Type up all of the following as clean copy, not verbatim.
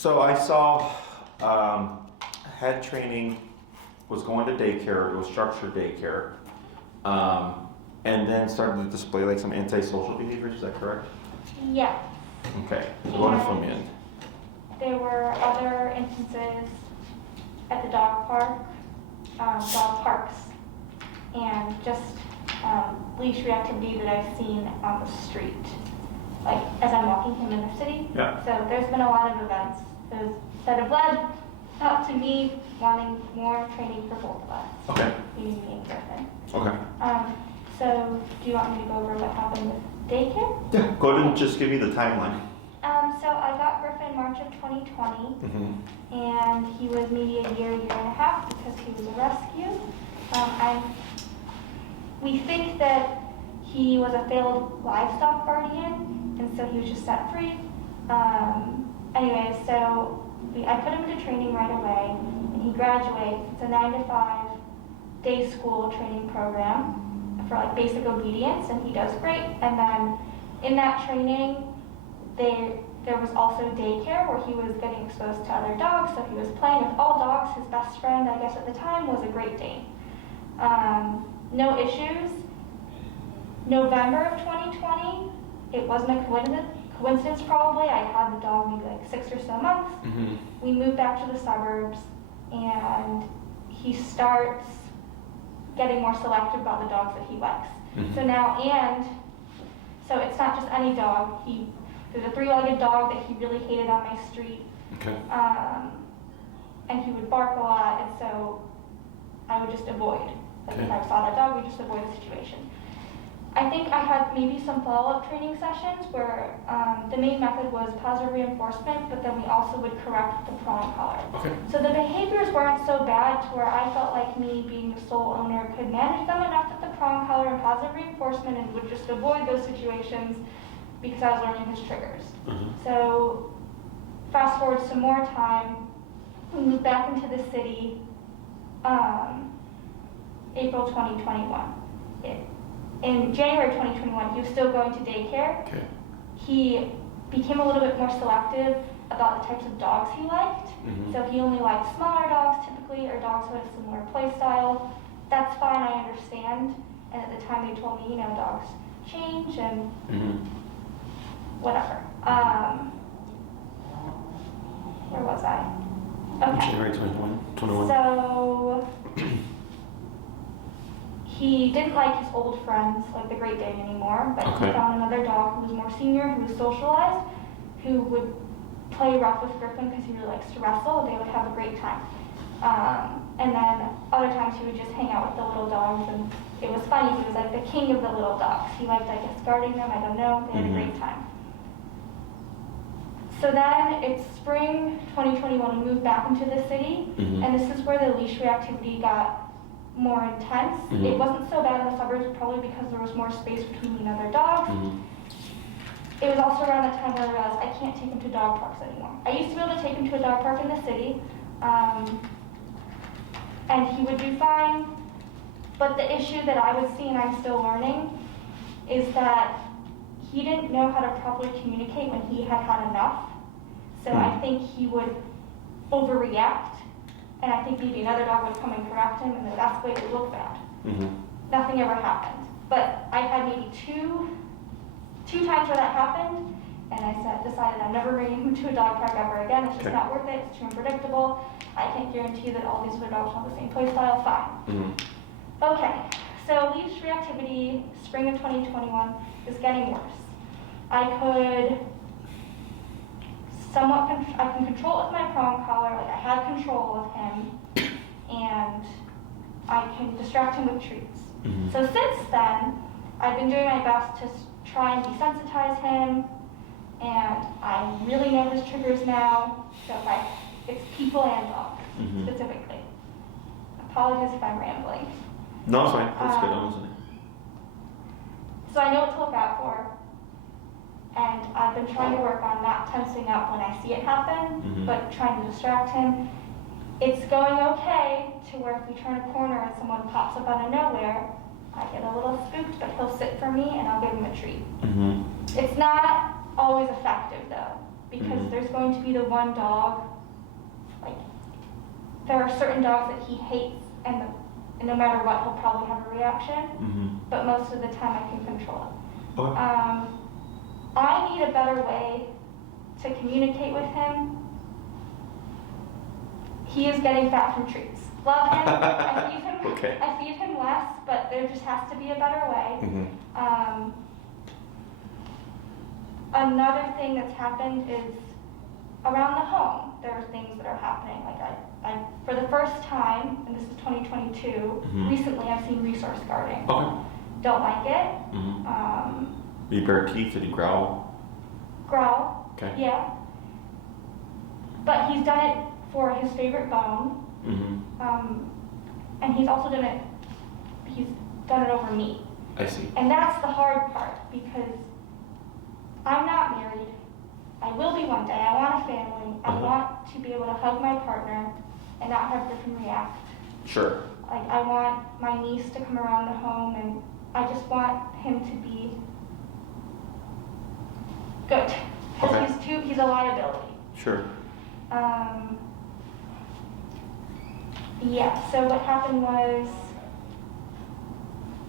So I saw head training was going to daycare. It was structured daycare, and then started to display like some antisocial behaviors. Is that correct? Yes. Okay. So go to fill me in. There were other instances at the dog parks, and just leash reactivity that I've seen on the street, like as I'm walking him in the city. Yeah. So there's been a lot of events that have led up to me wanting more training for both of us. Okay. Meaning me and Griffin. Okay. So do you want me to go over what happened with daycare? Yeah. Go ahead and just give me the timeline. So I got Griffin March of 2020, and he was maybe a year and a half because he was a rescue. We think that he was a failed livestock guardian, and so he was just set free. Anyway, so I put him into training right away, and he graduates. It's a 9 to 5 day school training program for like basic obedience, and he does great. And then in that training, there was also daycare where he was getting exposed to other dogs, so he was playing with all dogs. His best friend, I guess at the time, was a Great Dane. No issues. November of 2020, it wasn't a coincidence probably. I had the dog maybe like 6 or so months. We moved back to the suburbs, and he starts getting more selective about the dogs that he likes. So now, so it's not just any dog. There's a 3-legged dog that he really hated on my street. Okay. And he would bark a lot, and so I would just avoid. Like if I saw that dog, we just avoid the situation. I think I had maybe some follow-up training sessions where the main method was positive reinforcement, but then we also would correct the prong collar. Okay. So the behaviors weren't so bad to where I felt like me being the sole owner could manage them enough with the prong collar and positive reinforcement and would just avoid those situations because I was learning his triggers. So fast forward some more time, we moved back into the city, April 2021. In January 2021, he was still going to daycare. Okay. He became a little bit more selective about the types of dogs he liked. So he only liked smaller dogs typically, or dogs who had a similar play style. That's fine, I understand. And at the time they told me, dogs change and whatever. Where was I? Okay. January 21. So he didn't like his old friends, like the Great Dane anymore, but he found another dog who was more senior, who was socialized, who would play rough with Griffin because he really likes to wrestle. They would have a great time. And then other times he would just hang out with the little dogs, and it was funny. He was like the king of the little dogs. He liked, I guess, guarding them. I don't know. They had a great time. So then it's spring 2021. We moved back into the city, and this is where the leash reactivity got more intense. It wasn't so bad in the suburbs, probably because there was more space between me and other dogs. It was also around that time where I realized I can't take him to dog parks anymore. I used to be able to take him to a dog park in the city, and he would do fine. But the issue that I would see, and I'm still learning, is that he didn't know how to properly communicate when he had had enough. So I think he would overreact, and I think maybe another dog would come and correct him, and it would escalate and look bad. Nothing ever happened. But I had maybe two times where that happened, and I decided I'm never bringing him to a dog park ever again. It's just not worth it. It's too unpredictable. I can't guarantee that all these other dogs have the same play style. Fine. Okay, so leash reactivity, spring of 2021, is getting worse. I can control it with my prong collar, like I had control of him, and I can distract him with treats. So since then, I've been doing my best to try and desensitize him, and I really know his triggers now, so it's people and dogs, specifically. Apologies if I'm rambling. No, it's fine. That's good. I'm listening. So I know what to look out for. And I've been trying to work on not tensing up when I see it happen, but trying to distract him. It's going okay to where if we turn a corner and someone pops up out of nowhere, I get a little spooked, but he'll sit for me and I'll give him a treat. It's not always effective though. because there's going to be the one dog, like, there are certain dogs that he hates, and no matter what, he'll probably have a reaction, but most of the time I can control it. Okay. I need a better way to communicate with him. He is getting fat from treats. Love him. I feed him. Okay. I feed him less, but there just has to be a better way. Another thing that's happened is around the home. There are things that are happening. Like I for the first time, and this is 2022. Recently, I've seen resource guarding. Okay. Don't like it. You bare teeth? Did he growl? Growl. Okay. Yeah. But he's done it for his favorite bone. And he's also done it. He's done it over me. I see. And that's the hard part, because I'm not married. I will be one day. I want a family. I want to be able to hug my partner and not have Griffin react. Sure. Like, I want my niece to come around the home, and I just want him to be good. Because he's a liability. Sure. Yeah, so what happened was,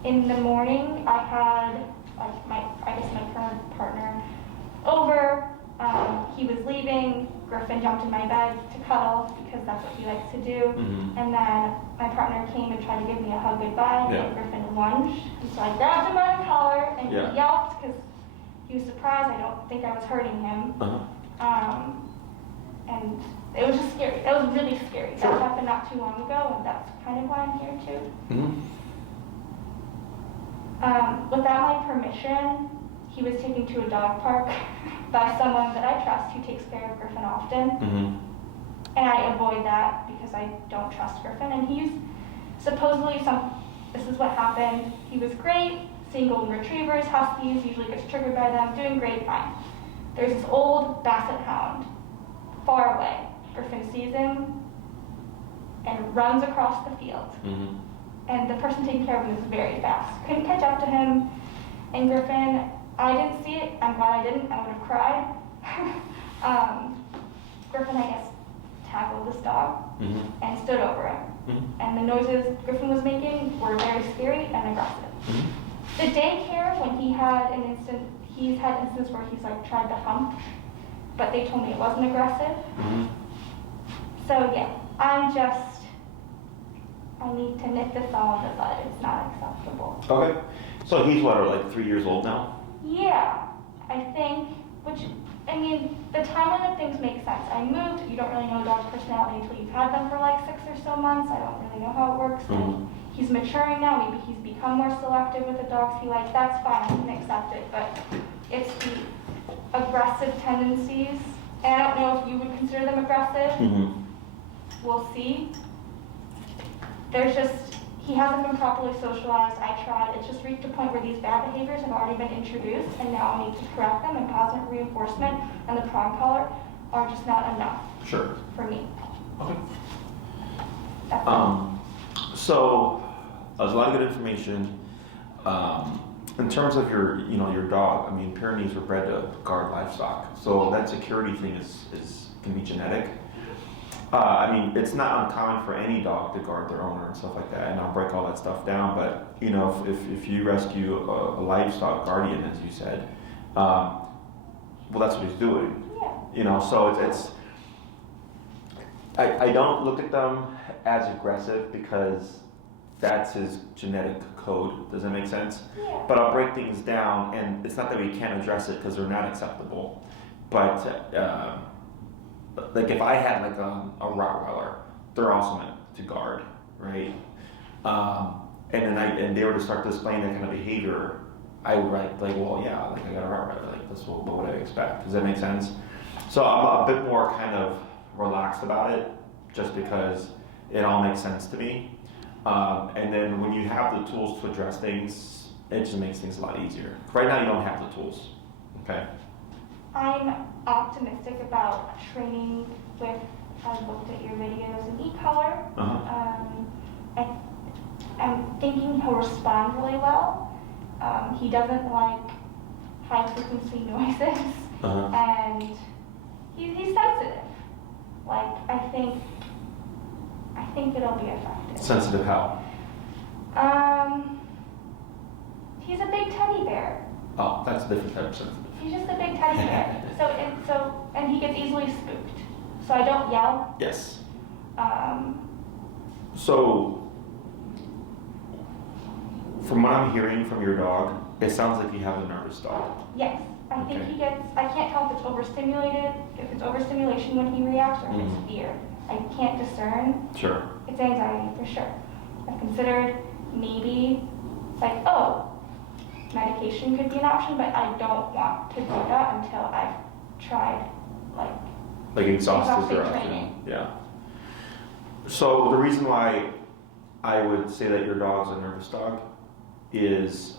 in the morning, I had, like, my current partner over. He was leaving. Griffin jumped in my bed to cuddle, because that's what he likes to do. And then my partner came and tried to give me a hug goodbye, and Griffin lunged. And so I grabbed him by the collar, and he yelped, because he was surprised. I don't think I was hurting him. And it was just scary. It was really scary. Sure. That happened not too long ago, and that's kind of why I'm here too. Without my permission, he was taken to a dog park by someone that I trust who takes care of Griffin often. And I avoid that because I don't trust Griffin. And he's supposedly this is what happened. He was great, seeing golden retrievers, huskies, usually gets triggered by them, doing great, fine. There's this old basset hound, far away. Griffin sees him and runs across the field. And the person taking care of him is very fast. Couldn't catch up to him. And Griffin, I didn't see it. I'm glad I didn't. I would have cried. Griffin, I guess, tackled this dog and stood over him. And the noises Griffin was making were very scary and aggressive. The daycare, when he's had instances where he's like tried to hump, but they told me it wasn't aggressive. So yeah, I need to nip this all in the bud. It's not acceptable. Okay. So he's what, like 3 years old now? Yeah, I think, the timeline of things makes sense. I moved, you don't really know a dog's personality until you've had them for like 6 or so months. I don't really know how it works. He's maturing now, maybe he's become more selective with the dogs he likes. That's fine, I can accept it, but it's the aggressive tendencies. And I don't know if you would consider them aggressive. We'll see. He hasn't been properly socialized. I tried. It's just reached a point where these bad behaviors have already been introduced, and now I need to correct them, and positive reinforcement and the prong collar are just not enough for me. Okay. That's So there's a lot of good information. In terms of your dog, Pyrenees were bred to guard livestock, so that security thing can be genetic. It's not uncommon for any dog to guard their owner and stuff like that, and I'll break all that stuff down. But if you rescue a livestock guardian, as you said, well, that's what he's doing. Yeah. So it's I don't look at them as aggressive because that's his genetic code. Does that make sense? Yeah. But I'll break things down, and it's not that we can't address it because they're not acceptable, but. Like if I had like a Rottweiler, they're also meant to guard, right? And they were to start displaying that kind of behavior, I would write like, well, yeah, like I got a Rottweiler, like that's what would I expect? Does that make sense? So I'm a bit more kind of relaxed about it, just because it all makes sense to me. And then when you have the tools to address things, it just makes things a lot easier. Right now, you don't have the tools. Okay. I'm optimistic about training with, I've looked at your videos in e-collar. I'm thinking he'll respond really well. He doesn't like high frequency noises. And he's sensitive. Like, I think it'll be effective. Sensitive how? He's a big teddy bear. Oh, that's a different type of sensitive. He's just a big teddy bear. And he gets easily spooked. So I don't yell. Yes. Um, So, from what I'm hearing from your dog, it sounds like you have a nervous dog. yes, I think Okay. he gets. I can't tell if it's overstimulated, if it's overstimulation when he reacts, or if Mhm. it's fear. I can't discern. Sure. It's anxiety for sure. I've considered maybe like, oh, medication could be an option, but I don't want to do that until I've tried Like exhausted exhaustive or training. Yeah. So the reason why I would say that your dog's a nervous dog is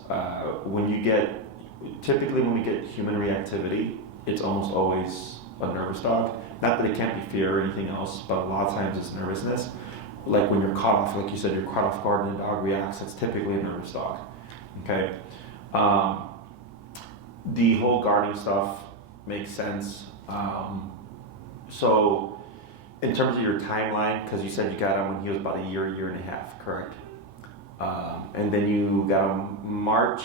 typically when we get human reactivity, it's almost always a nervous dog. Not that it can't be fear or anything else, but a lot of times it's nervousness. Like when you're caught off, like you said, you're caught off guard and the dog reacts, it's typically a nervous dog. Okay? The whole guarding stuff makes sense. So, in terms of your timeline, because you said you got him when he was about a year and a half, correct? And then you got him March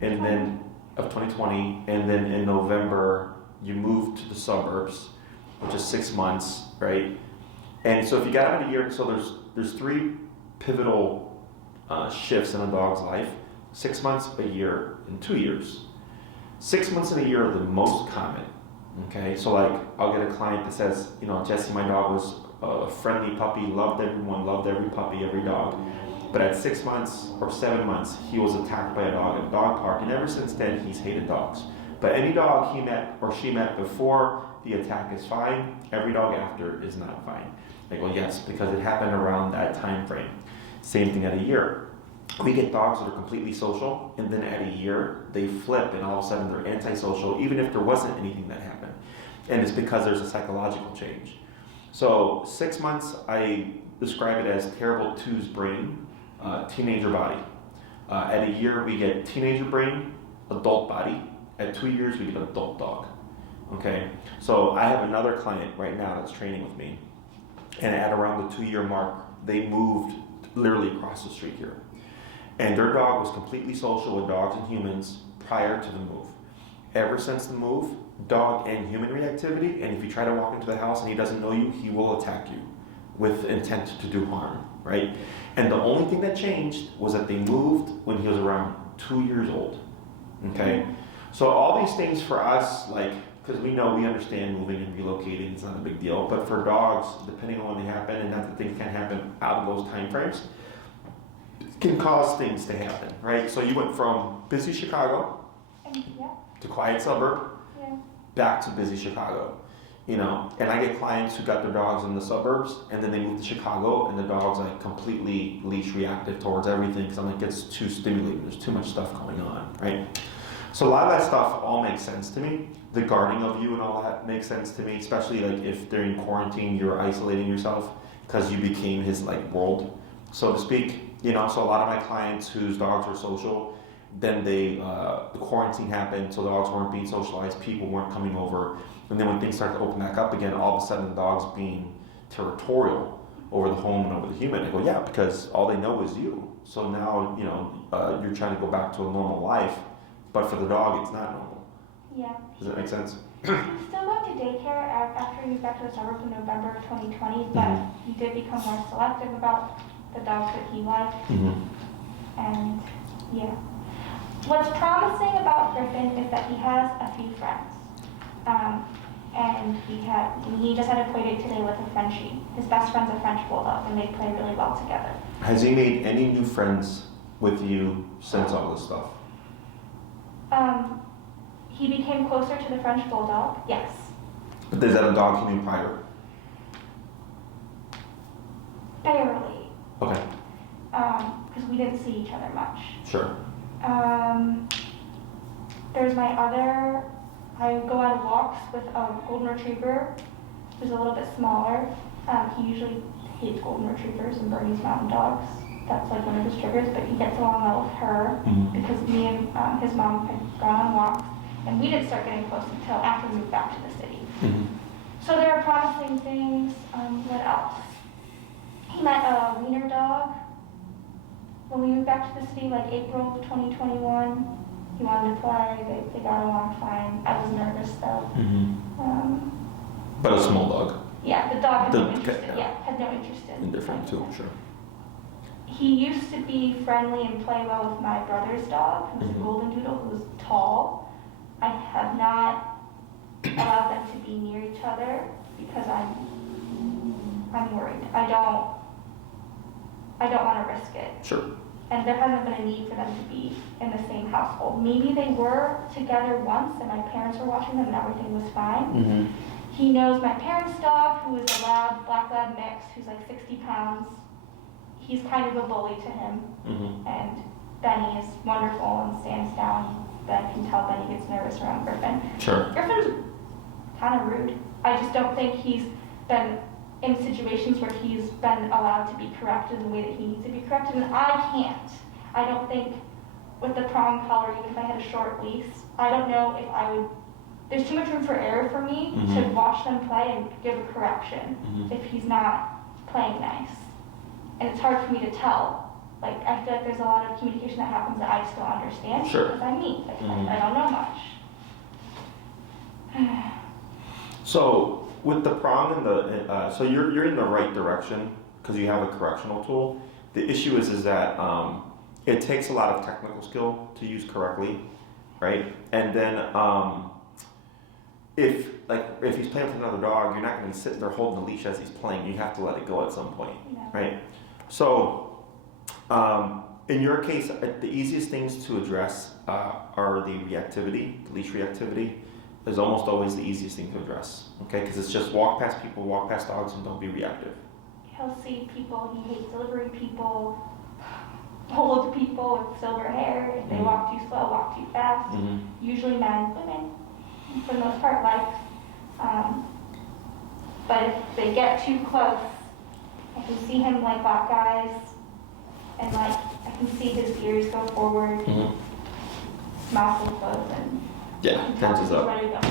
and then of 2020, and then in November you moved to the suburbs, which is 6 months, right? And so if you got him in a year, so there's three pivotal shifts in a dog's life: 6 months, a year, and 2 years. 6 months and a year are the most common. Okay, so like I'll get a client that says, Jesse, my dog was a friendly puppy, loved everyone, loved every puppy, every dog. But at 6 months or 7 months, he was attacked by a dog at a dog park, and ever since then, he's hated dogs. But any dog he met or she met before the attack is fine. Every dog after is not fine. Like, well, yes, because it happened around that time frame. Same thing at a year. We get dogs that are completely social, and then at a year, they flip, and all of a sudden they're antisocial, even if there wasn't anything that happened. And it's because there's a psychological change. So 6 months, I describe it as terrible twos brain, teenager body. At a year, we get teenager brain, adult body. At 2 years, we get adult dog. Okay, so I have another client right now that's training with me, and at around the 2-year mark, they moved literally across the street here. And their dog was completely social with dogs and humans prior to the move. Ever since the move, dog and human reactivity, and if you try to walk into the house and he doesn't know you, he will attack you with intent to do harm, right? And the only thing that changed was that they moved when he was around 2 years old, okay? So all these things for us, like, because we understand moving and relocating, it's not a big deal, but for dogs, depending on when they happen, and not that things can happen out of those time frames, can cause things to happen, right? So you went from busy Chicago to quiet suburb, back to busy Chicago, and I get clients who got their dogs in the suburbs, and then they move to Chicago, and the dog's like completely leash reactive towards everything, because I'm like, it's too stimulating, there's too much stuff going on, right? So a lot of that stuff all makes sense to me. The guarding of you and all that makes sense to me, especially like if during quarantine you're isolating yourself because you became his like world, so to speak. So a lot of my clients whose dogs are social, then the quarantine happened, so dogs weren't being socialized, people weren't coming over, and then when things start to open back up again, all of a sudden the dog's being territorial over the home and over the human. I go, yeah, because all they know is you. So now, you're trying to go back to a normal life, but for the dog, it's not normal. Yeah. Does that make sense? He still went to daycare after he moved back to the suburbs in November of 2020, but he did become more selective about the dogs that he liked. And yeah. What's promising about Griffin is that he has a few friends. And he just had a play date today with a Frenchie. His best friend's a French bulldog, and they play really well together. Has he made any new friends with you since all this stuff? He became closer to the French bulldog, yes. But is that a dog he knew prior? Barely. Okay. Because we didn't see each other much. Sure. There's I go on walks with a golden retriever who's a little bit smaller. He usually hates golden retrievers and Bernese mountain dogs. That's like one of his triggers, but he gets along well with her because me and his mom had gone on walks, and we didn't start getting close until after we moved back to the city. So there are promising things. What else? He met a wiener dog when we moved back to the city, like April of 2021. He wanted to play. They got along fine. I was nervous though. But a small dog. Yeah, the dog had no interest. yeah. Yeah, had no interest in. Indifferent too, sure. He used to be friendly and play well with my brother's dog, who was a golden doodle, who was tall. I have not allowed them to be near each other because I'm worried. I don't want to risk it. Sure. And there hasn't been a need for them to be in the same household. Maybe they were together once and my parents were watching them and everything was fine. He knows my parents' dog, who is a black lab mix, who's like 60 pounds. He's kind of a bully to him. And Benny is wonderful and stands down. But I can tell Benny gets nervous around Griffin. Sure. Griffin's kind of rude. I just don't think he's been in situations where he's been allowed to be corrected the way that he needs to be corrected, and I can't. I don't think with the prong collar, even if I had a short leash, I don't know if I would. There's too much room for error for me to watch them play and give a correction if he's not playing nice. And it's hard for me to tell. Like, I feel like there's a lot of communication that happens that I still understand because I'm me. Like, I don't know much. So with the prong and the so you're in the right direction because you have a correctional tool. The issue is that it takes a lot of technical skill to use correctly, right? And then if he's playing with another dog, you're not going to be sitting there holding the leash as he's playing. You have to let it go at some point, right? So in your case, the easiest things to address are the reactivity, the leash reactivity. Is almost always the easiest thing to address, okay? Because it's just walk past people, walk past dogs, and don't be reactive. He'll see people, he hates delivery people, old people with silver hair. If they walk too slow, walk too fast. Usually men, women, for the most part, like. But if they get too close, I can see him like lock eyes, and like I can see his ears go forward, mouth will close, and tenses up. ready to go.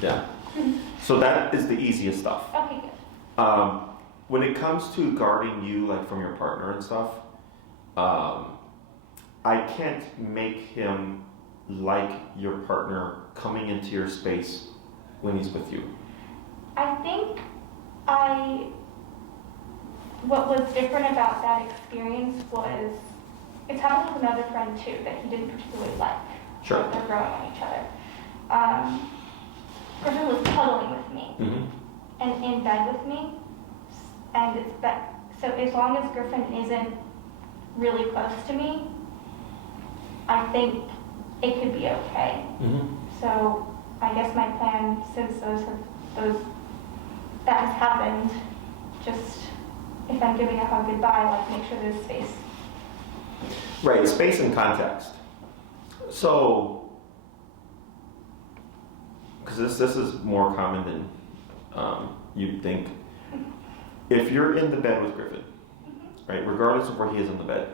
Yeah. So that is the easiest stuff. Okay, good. When it comes to guarding you, like from your partner and stuff, I can't make him like your partner coming into your space when he's with you. I think what was different about that experience was, it's happened with another friend too, that he didn't particularly like. Sure. They're growing on each other. Griffin was cuddling with me and in bed with me, and so as long as Griffin isn't really close to me, I think it could be okay. So I guess my plan, since that has happened, just if I'm giving a hug goodbye, like make sure there's space. Right, space and context. So, because this is more common than you'd think. If you're in the bed with Griffin, right, regardless of where he is in the bed,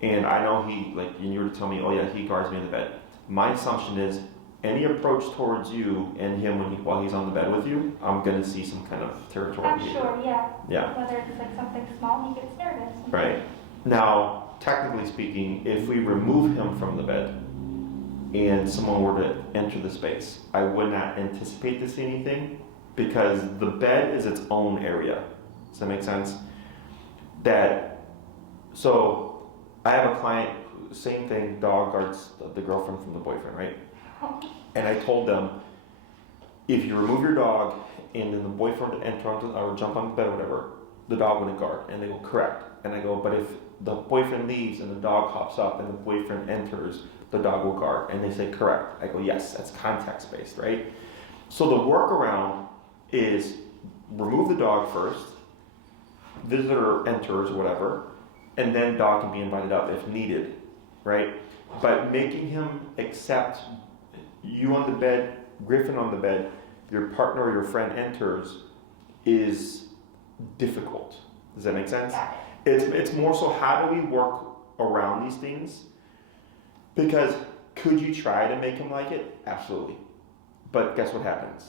and I know and you were to tell me, oh yeah, he guards me in the bed. My assumption is any approach towards you and him while he's on the bed with you, I'm gonna see some kind of territorial I'm behavior. sure, yeah. Yeah. Whether it's like something small, he gets nervous. Right. Now, technically speaking, if we remove him from the bed and someone were to enter the space, I would not anticipate to see anything because the bed is its own area. Does that make sense? So I have a client, same thing, dog guards the girlfriend from the boyfriend, right? And I told them, if you remove your dog and then the boyfriend would enter or jump on the bed or whatever, the dog wouldn't guard. And they go, correct. And I go, but if the boyfriend leaves and the dog hops up and the boyfriend enters, the dog will guard. And they say, correct. I go, yes, that's context-based, right? So the workaround is remove the dog first, visitor enters or whatever, and then dog can be invited up if needed, right? But making him accept you on the bed, Griffin on the bed, your partner or your friend enters is difficult. Does that make sense? It's more so how do we work around these things? Because could you try to make him like it? Absolutely. But guess what happens?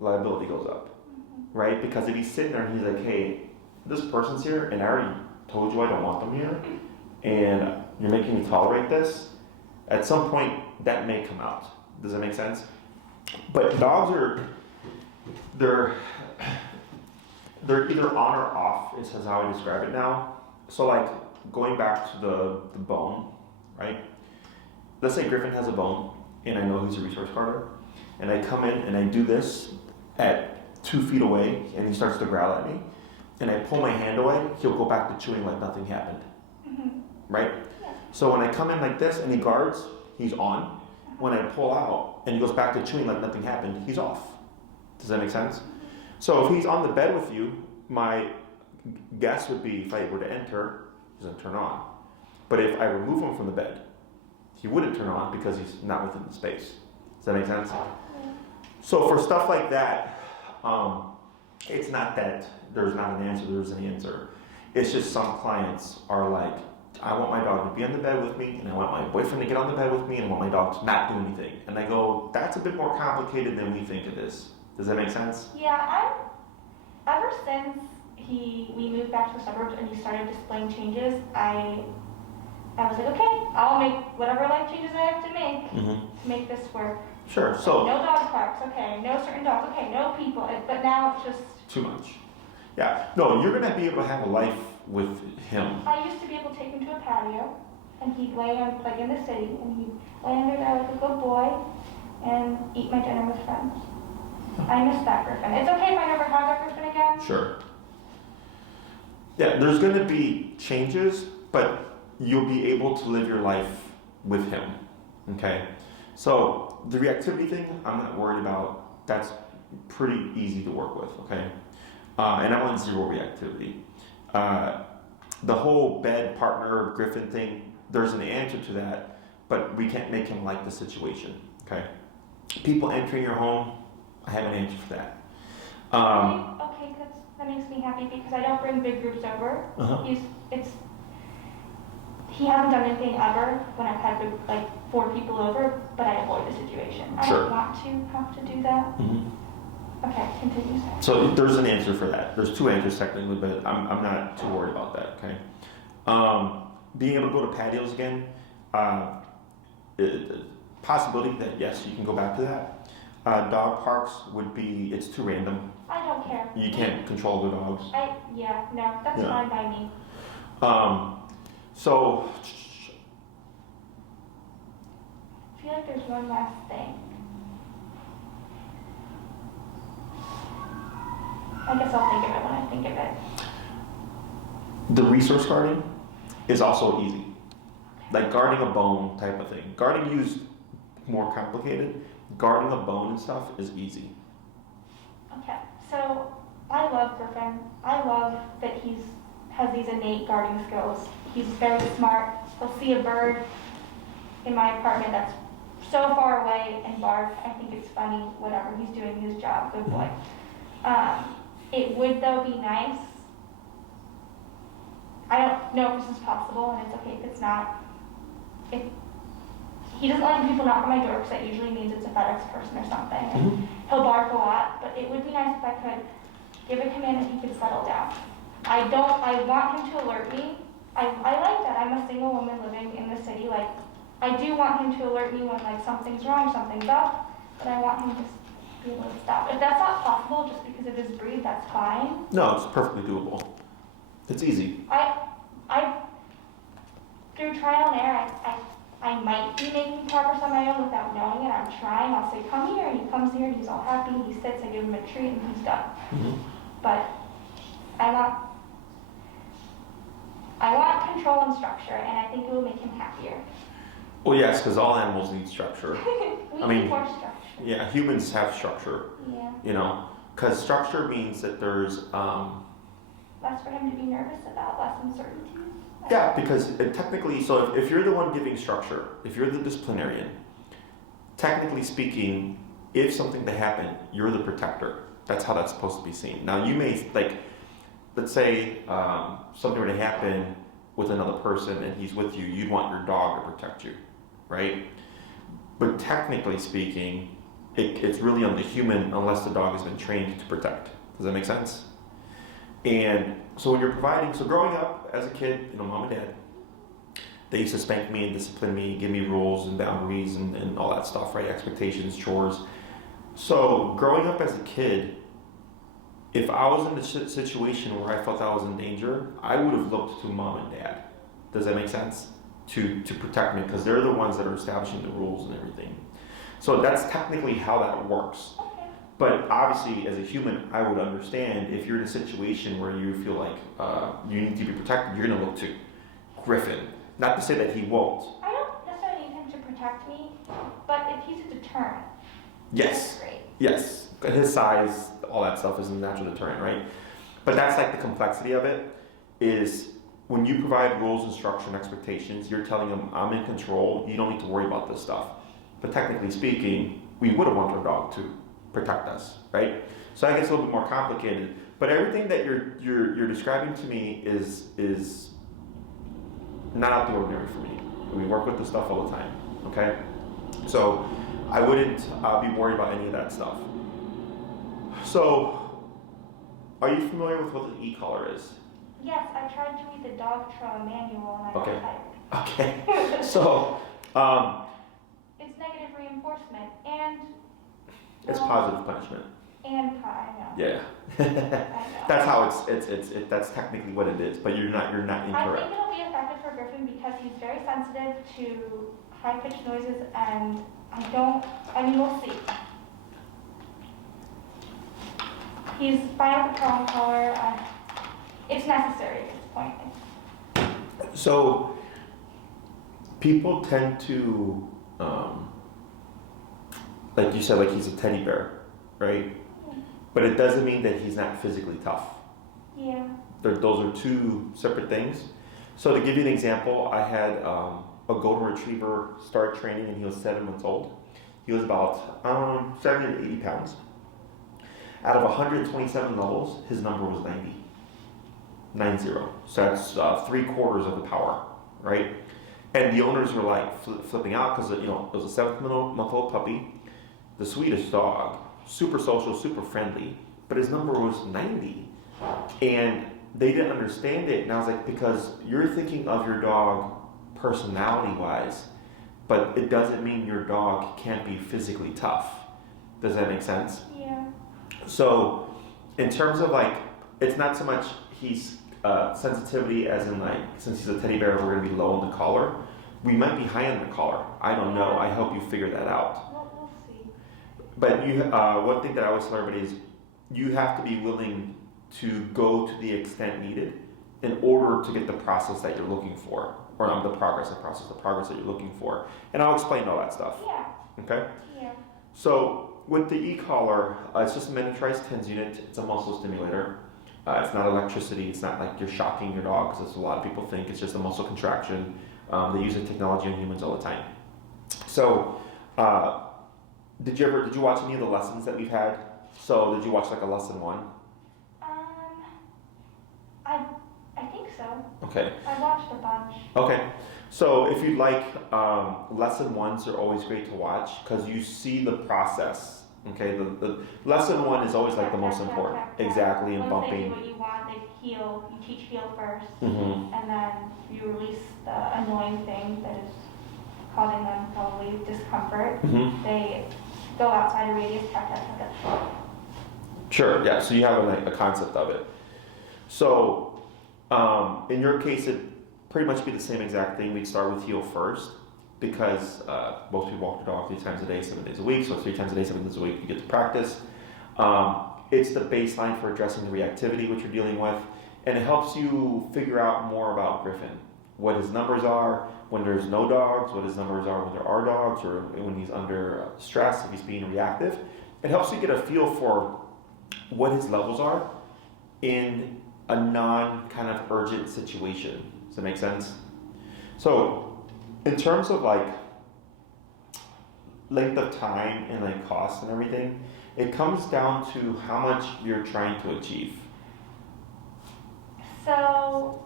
Liability goes up. right? Because if he's sitting there and he's like, hey, this person's here and I already told you I don't want them here and you're making me tolerate this, at some point that may come out. Does that make sense? But dogs they're either on or off, is how I describe it now. So like going back to the bone, right? Let's say Griffin has a bone and I know he's a resource guarder and I come in and I do this at 2 feet away and he starts to growl at me and I pull my hand away, he'll go back to chewing like nothing happened, right? Yeah. So when I come in like this and he guards, he's on. When I pull out and he goes back to chewing like nothing happened, he's off. Does that make sense? So if he's on the bed with you, my guess would be if I were to enter, he's going to turn on. But if I remove him from the bed, he wouldn't turn on because he's not within the space. Does that make sense? So for stuff like that, it's not that there's not an answer, there's an answer. It's just some clients are like, I want my dog to be on the bed with me, and I want my boyfriend to get on the bed with me, and I want my dog to not do anything. And I go, that's a bit more complicated than we think it is. Does that make sense? Yeah, ever since we moved back to the suburbs and he started displaying changes, I was like, okay, I'll make whatever life changes I have to make to make this work. Sure. So no dog parks, okay. No certain dogs, okay. No people. But now it's just too much. Yeah. No, you're gonna be able to have a life with him. I used to be able to take him to a patio, and he'd lay on, like in the city, and he'd lay under there like a good boy, and eat my dinner with friends. I miss that Griffin. It's okay if I never have that Griffin again. Sure. Yeah, there's going to be changes, but you'll be able to live your life with him. Okay? So the reactivity thing, I'm not worried about. That's pretty easy to work with. Okay? And I want 0 reactivity. The whole bed partner Griffin thing, there's an answer to that, but we can't make him like the situation. Okay? People entering your home, I have an answer for that. Okay, that makes me happy because I don't bring big groups over. He hasn't done anything ever when I've had 4 people over, but I avoid the situation. I Sure. don't want to have to do that. Okay, continue. So there's an answer for that. There's 2 answers technically, but I'm not too worried about that. Okay. Being able to go to patios again, possibility that yes, you can go back to that. Dog parks would be, it's too random. I don't care. You can't control the dogs. That's fine by me. So, I feel like there's one last thing. I guess I'll think of it when I think of it. the resource guarding is also easy. Like guarding a bone type of thing. Guarding you is more complicated. Guarding a bone and stuff is easy. Okay, so I love Griffin. I love that he has these innate guarding skills. He's very smart. He'll see a bird in my apartment that's so far away and bark. I think it's funny, whatever. He's doing his job. Good boy. It would, though, be nice. I don't know if this is possible, and it's okay if it's not. If he doesn't like people knock on my door, because that usually means it's a FedEx person or something. And he'll bark a lot, but it would be nice if I could give a command and he could settle down. I want him to alert me. I like that. I'm a single woman living in the city. Like, I do want him to alert me when like something's wrong, something's up, but I want him to be able to stop. If that's not possible just because of his breed, that's fine. No, it's perfectly doable. It's easy. I through trial and error, I might be making progress on my own without knowing it. I'm trying. I'll say, come here, and he comes here, and he's all happy. He sits, I give him a treat, and he's done. But I want control and structure, and I think it will make him happier. Well, yes, because all animals need structure. We need more structure. Yeah, humans have structure. Yeah. You know, because structure means that there's Less for him to be nervous about, less uncertainty. yeah, because technically, so if you're the one giving structure, if you're the disciplinarian, technically speaking, if something to happen, you're the protector. That's how that's supposed to be seen. Now, you may, like, let's say something were to happen with another person and he's with you, you'd want your dog to protect you, right? But technically speaking, it's really on the human unless the dog has been trained to protect. Does that make sense? And so when you're providing, so growing up as a kid, mom and dad, they used to spank me and discipline me, give me rules and boundaries and all that stuff, right? Expectations, chores. So growing up as a kid, if I was in a situation where I felt I was in danger, I would have looked to mom and dad. Does that make sense? To protect me, because they're the ones that are establishing the rules and everything. So that's technically how that works. But obviously, as a human, I would understand if you're in a situation where you feel like you need to be protected, you're going to look to Griffin. Not to say that he won't. I don't necessarily need him to protect me, but if he's a deterrent, Yes. that's great. Yes. His size, all that stuff is a natural deterrent, right? But that's like the complexity of it, is when you provide rules and structure and expectations, you're telling them, I'm in control, you don't need to worry about this stuff. But technically speaking, we would have wanted our dog to protect us, right? So that gets a little bit more complicated. But everything that you're describing to me is not out the ordinary for me. We work with this stuff all the time, okay? So I wouldn't be worried about any of that stuff. So, are you familiar with what an e-collar is? Yes, I tried to read the dog trail manual and I Okay. got tired. Okay. So, It's negative reinforcement and it's positive punishment. And I know. Yeah. I know. That's how it's that's technically what it is, but you're not I incorrect. think it'll be effective for Griffin because he's very sensitive to high-pitched noises, and we'll see. He's fine with the prong collar. It's necessary at this point. So, people tend to, like you said, like he's a teddy bear, right? Yeah. But it doesn't mean that he's not physically tough. Yeah. Those are two separate things. So to give you an example, I had a golden retriever start training and he was 7 months old. He was about 70 to 80 pounds. Out of 127 levels, his number was 90. 90. So that's 3/4 of the power, right? And the owners were like flipping out because it was a 7-month-old puppy, the sweetest dog, super social, super friendly, but his number was 90. And they didn't understand it. And I was like, because you're thinking of your dog personality-wise, but it doesn't mean your dog can't be physically tough. Does that make sense? Yeah. So, in terms of like, it's not so much he's sensitivity as in like, since he's a teddy bear, we're going to be low on the collar. We might be high on the collar. I don't know. I hope you figure that out. We'll see. But you, one thing that I always tell everybody is, you have to be willing to go to the extent needed in order to get the process that you're looking for, or the progress that you're looking for. And I'll explain all that stuff. Yeah. Okay. Yeah. So with the e-collar, it's just a miniaturized TENS unit. It's a muscle stimulator. It's not electricity. It's not like you're shocking your dog, because that's what a lot of people think. It's just a muscle contraction. They use the technology on humans all the time. So, did you watch any of the lessons that we've had? So did you watch like a lesson 1? I think so. Okay. I watched a bunch. Okay. So if you'd like, lesson 1s are always great to watch because you see the process. Okay. The lesson 1 is always like the most important. Exactly. And Once they do bumping. what you want, they heel. You teach heel first, Mm-hmm. and then you release the annoying thing that is causing them probably discomfort. Mm-hmm. They go outside a radius, tap. Sure. Yeah. So you have a concept of it. So in your case, it'd pretty much be the same exact thing. We'd start with heel first because most people walk their dog 3 times a day, 7 days a week. So 3 times a day, 7 days a week, you get to practice. It's the baseline for addressing the reactivity, which you're dealing with, and it helps you figure out more about Griffin, what his numbers are when there's no dogs, what his numbers are when there are dogs, or when he's under stress, if he's being reactive. It helps you get a feel for what his levels are in a non kind of urgent situation. Does that make sense? So, in terms of like length of time and like cost and everything, it comes down to how much you're trying to achieve. So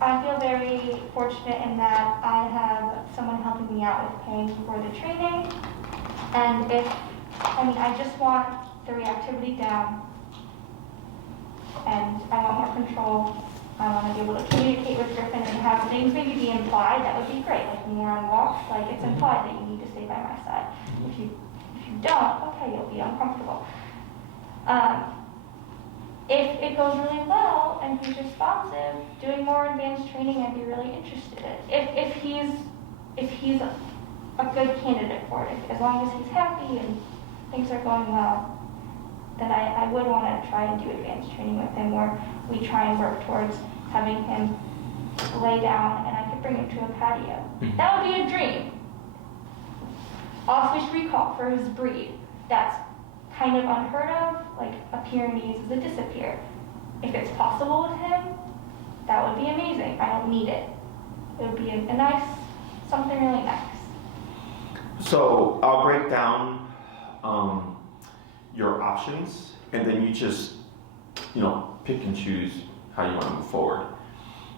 I feel very fortunate in that I have someone helping me out with paying for the training. And I just want the reactivity down, and I want more control. I want to be able to communicate with Griffin and have things maybe be implied. That would be great. Like when we're on walks, like it's implied that you need to stay by my side. If you don't, okay, you'll be uncomfortable. If it goes really well and he's responsive, doing more advanced training, I'd be really interested in. If he's a good candidate for it, as long as he's happy and things are going well, then I would want to try and do advanced training with him where we try and work towards having him lay down and I could bring him to a patio. That would be a dream. Off-leash recall for his breed. That's kind of unheard of, like a Pyrenees is a disappear. If it's possible with him, that would be amazing. I don't need it. It would be a nice, something really nice. So I'll break down your options, and then you just, pick and choose how you want to move forward.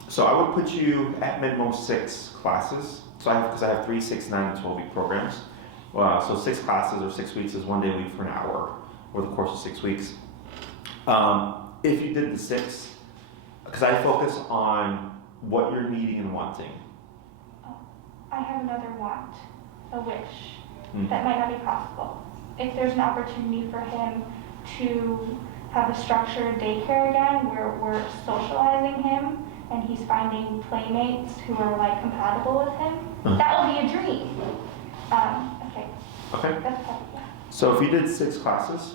So I would put you at minimum 6 classes. So because I have 3, 6, 9, and 12-week programs. So 6 classes or 6 weeks is 1 day a week for an hour over the course of 6 weeks. If you did the 6, because I focus on what you're needing and wanting. Oh, I have another want, a wish, that might not be possible. If there's an opportunity for him to have a structured daycare again where we're socializing him and he's finding playmates who are like compatible with him, that would be a dream. Okay. That's probably, yeah. So if you did 6 classes,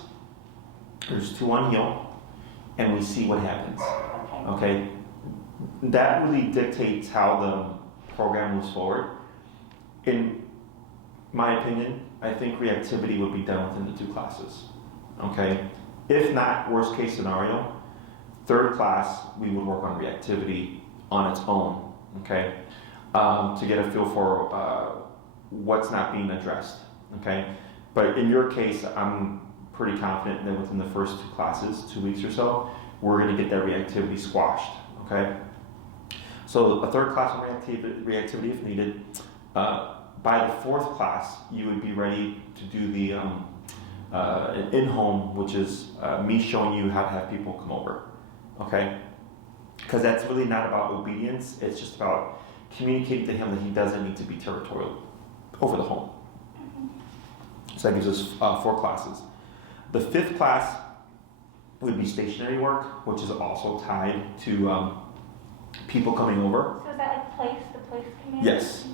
there's 2 on heel, and we see what happens. Okay. That really dictates how the program moves forward. In my opinion, I think reactivity would be done within the 2 classes. Okay. If not, worst case scenario, 3rd class, we would work on reactivity on its own. Okay. To get a feel for what's not being addressed. Okay. But in your case, I'm pretty confident that within the first 2 classes, 2 weeks or so, we're going to get that reactivity squashed. Okay. So a 3rd class on reactivity if needed. By the 4th class, you would be ready to do the in-home, which is me showing you how to have people come over. Okay. Because that's really not about obedience. It's just about communicating to him that he doesn't need to be territorial over the home. So that gives us 4 classes. The 5th class would be stationary work, which is also tied to people coming over. So is that like the place command? Yes.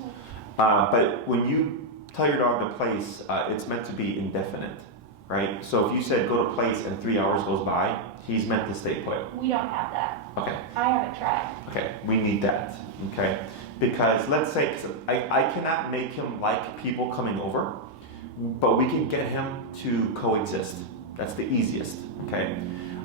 But when you tell your dog to place, it's meant to be indefinite, right? So if you said go to place and 3 hours goes by, he's meant to stay put. We don't have that. Okay. I haven't tried. Okay, we need that, okay? Because let's say, I cannot make him like people coming over, but we can get him to coexist. That's the easiest, okay?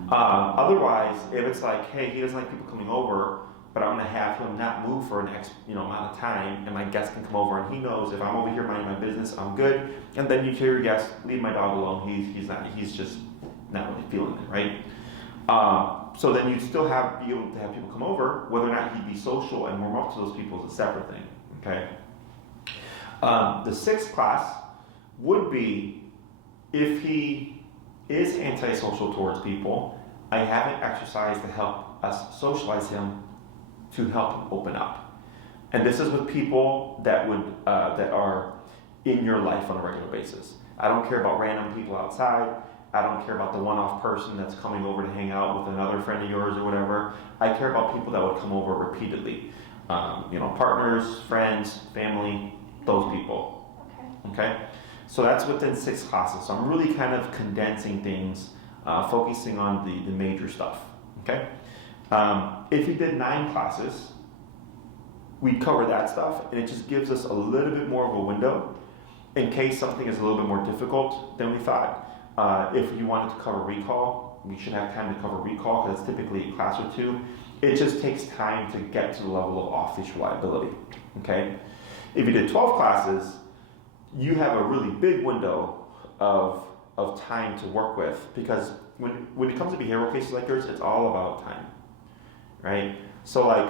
Otherwise, if it's like, hey, he doesn't like people coming over, but I'm gonna have him not move for an amount of time, and my guest can come over, and he knows if I'm over here minding my business, I'm good. And then you tell your guest, leave my dog alone. He's just not really feeling it, right? So then you'd still be able to have people come over. Whether or not he'd be social and warm up to those people is a separate thing, okay? The 6th class would be if he is antisocial towards people, I have an exercise to help us socialize him to help him open up. And this is with people that are in your life on a regular basis. I don't care about random people outside. I don't care about the one-off person that's coming over to hang out with another friend of yours or whatever. I care about people that would come over repeatedly. Partners, friends, family, those people. Okay? So that's within 6 classes. So I'm really kind of condensing things, focusing on the major stuff. Okay? If you did 9 classes, we'd cover that stuff, and it just gives us a little bit more of a window in case something is a little bit more difficult than we thought. If you wanted to cover recall, we should have time to cover recall because it's typically a class or 2. It just takes time to get to the level of off-leash reliability. Okay? If you did 12 classes, you have a really big window of time to work with, because when it comes to behavioral cases like yours, it's all about time, right? So like,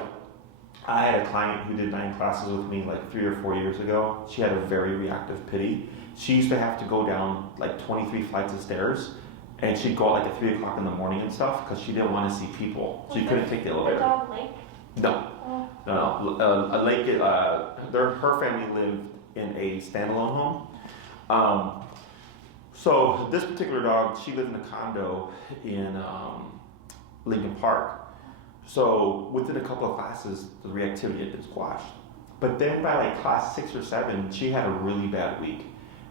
I had a client who did 9 classes with me like 3 or 4 years ago. She had a very reactive pity. She used to have to go down like 23 flights of stairs And she'd go out like at 3 o'clock in the morning and stuff because she didn't want to see people. She couldn't take the The elevator. dog Lake? No, Oh, no. Lake, her family lived in a standalone home. So this particular dog, she lived in a condo in Lincoln Park. So within a couple of classes, the reactivity had been squashed. But then by like class 6 or 7, she had a really bad week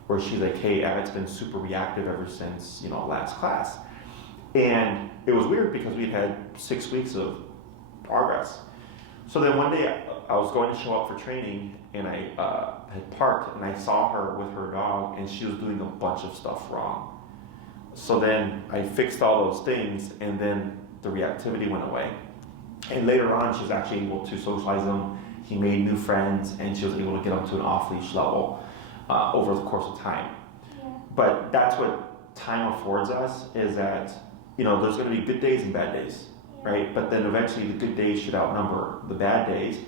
where she's like, hey, Abbott's been super reactive ever since, last class. And it was weird because we'd had 6 weeks of progress. So then one day I was going to show up for training and I had parked and I saw her with her dog and she was doing a bunch of stuff wrong. So then I fixed all those things and then the reactivity went away. And later on she was actually able to socialize them. He made new friends and she was able to get them to an off-leash level over the course of time. yeah. But that's what time affords us is that, there's going to be good days and bad days. Right? But then eventually the good days should outnumber the bad days.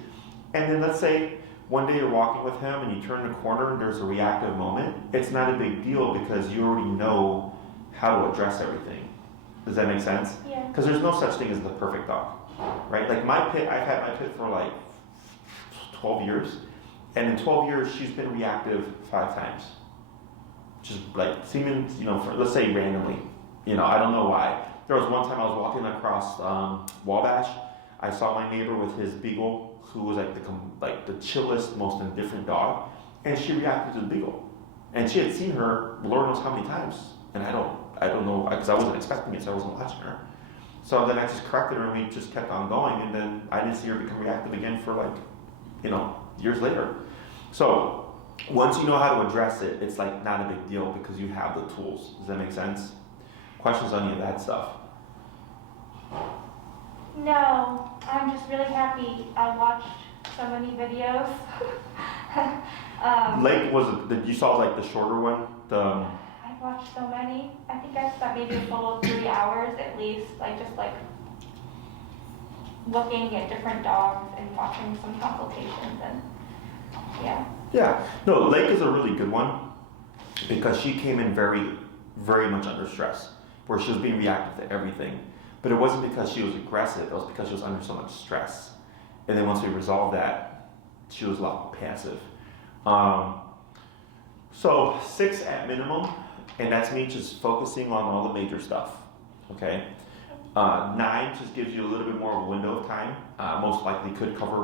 And then let's say one day you're walking with him and you turn the corner and there's a reactive moment. It's not a big deal because you already know how to address everything. Does that make sense? Yeah. Because there's no such thing as the perfect dog. Right? Like my pit, I've had my pit for like 12 years. And in 12 years, she's been reactive 5 times. Just like seeming, let's say randomly. I don't know why. There was one time I was walking across Wabash. I saw my neighbor with his beagle, who was like the chillest, most indifferent dog, and she reacted to the beagle. And she had seen her, Lord knows how many times, and I don't know because I wasn't expecting it, so I wasn't watching her. So then I just corrected her, and we just kept on going, and then I didn't see her become reactive again for years later. So once you know how to address it, it's like not a big deal because you have the tools. Does that make sense? Questions on any of that stuff? No, I'm just really happy I watched so many videos. Lake you saw like the shorter one? I watched so many. I think I spent maybe a total of 3 hours at least, just looking at different dogs and watching some consultations and yeah. Yeah. No, Lake is a really good one because she came in very, very much under stress where she was being reactive to everything. But it wasn't because she was aggressive, it was because she was under so much stress. And then once we resolved that, she was a lot more passive. So 6 at minimum, and that's me just focusing on all the major stuff, okay? 9 just gives you a little bit more of a window of time. Most likely could cover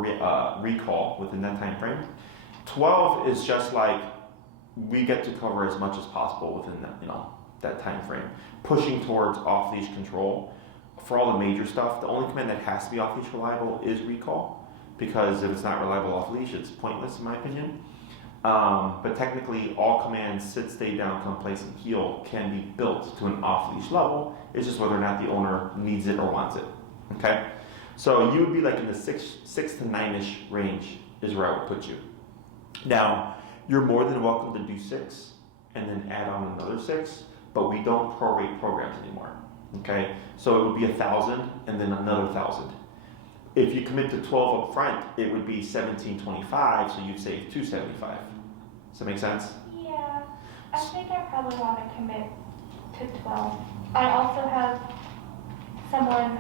recall within that time frame. 12 is just like we get to cover as much as possible within that time frame. Pushing towards off-leash control. For all the major stuff, the only command that has to be off-leash reliable is recall, because if it's not reliable off-leash, it's pointless in my opinion. But technically, all commands sit, stay down, come, place, and heel can be built to an off-leash level. It's just whether or not the owner needs it or wants it. Okay, so you would be like in the 6 to 9-ish range is where I would put you. Now, you're more than welcome to do 6 and then add on another 6, but we don't prorate programs anymore. Okay, so it would be 1,000 and then another 1,000. If you commit to 12 up front, it would be 1,725, so you'd save 275. Does that make sense? Yeah, I think I probably want to commit to 12. I also have someone,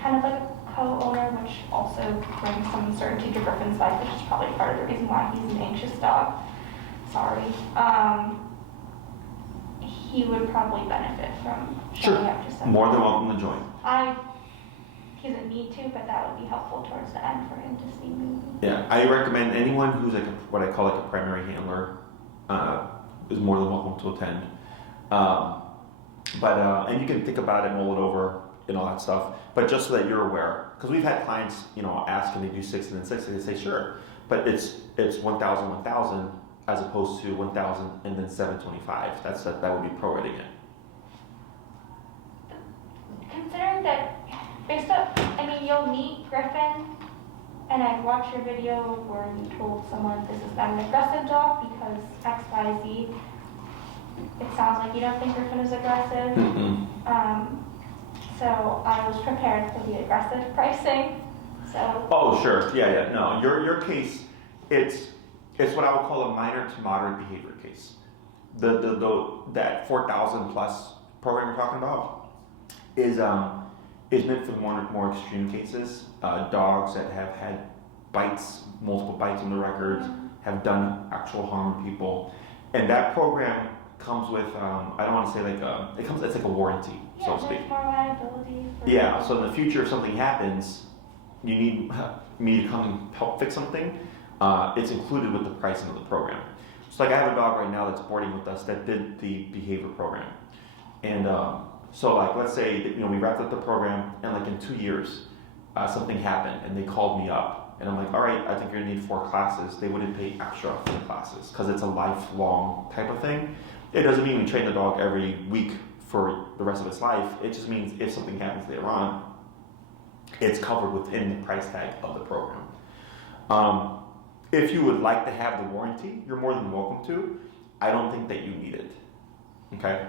kind of like a co-owner, which also brings some uncertainty to Griffin's life, which is probably part of the reason why he's an anxious dog. Sorry. He would probably benefit from showing up to something. More than welcome to join. He doesn't need to, but that would be helpful towards the end for him to see me. Yeah, I recommend anyone who's like what I call like a primary handler is more than welcome to attend. And you can think about it, mull it over, and all that stuff. But just so that you're aware, because we've had clients, ask can they do 6 and then 6, and they say sure, but it's 1,000, 1,000 as opposed to 1,000 and then 725. That would be prorating it. Considering that, you'll meet Griffin, and I've watched your video where you told someone this is not an aggressive dog because X, Y, Z. It sounds like you don't think Griffin is aggressive. Mm-mm. So I was prepared for the aggressive pricing. So. Oh, sure. Yeah. No, your case, it's what I would call a minor to moderate behavior case. That 4,000 plus program we're talking about is meant for more extreme cases. Dogs that have had bites, multiple bites on the record, have done actual harm to people, and that program comes with I don't want to say like it's like a warranty, so to speak. There's more liability. Yeah. So in the future, if something happens, you need me to come help fix something. It's included with the pricing of the program. So like I have a dog right now that's boarding with us that did the behavior program, and so like let's say that, we wrapped up the program and like in 2 years something happened and they called me up and I'm like, all right, I think you're gonna need 4 classes. They wouldn't pay extra for the classes because it's a lifelong type of thing. It doesn't mean we train the dog every week for the rest of its life. It just means if something happens later on, it's covered within the price tag of the program. If you would like to have the warranty, you're more than welcome to. I don't think that you need it. Okay?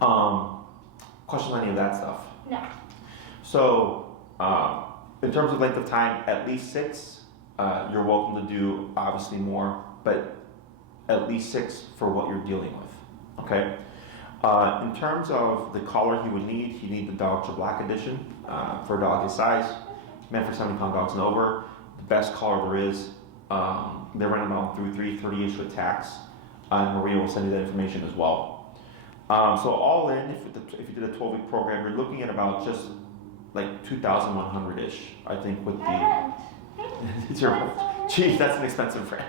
No. Questions on any of that stuff? No. So, in terms of length of time, at least 6. You're welcome to do obviously more, but at least 6 for what you're dealing with. Okay? In terms of the collar he would need the Dog Black edition for a dog his size, meant for 70-pound dogs and over. The best collar there is. They're running about through 30 issue attacks, and Maria will send you that information as well. So all in, if you did a 12-week program, you're looking at about just like 2,100-ish, I think, with the. It's your. Geez, that's an expensive rent.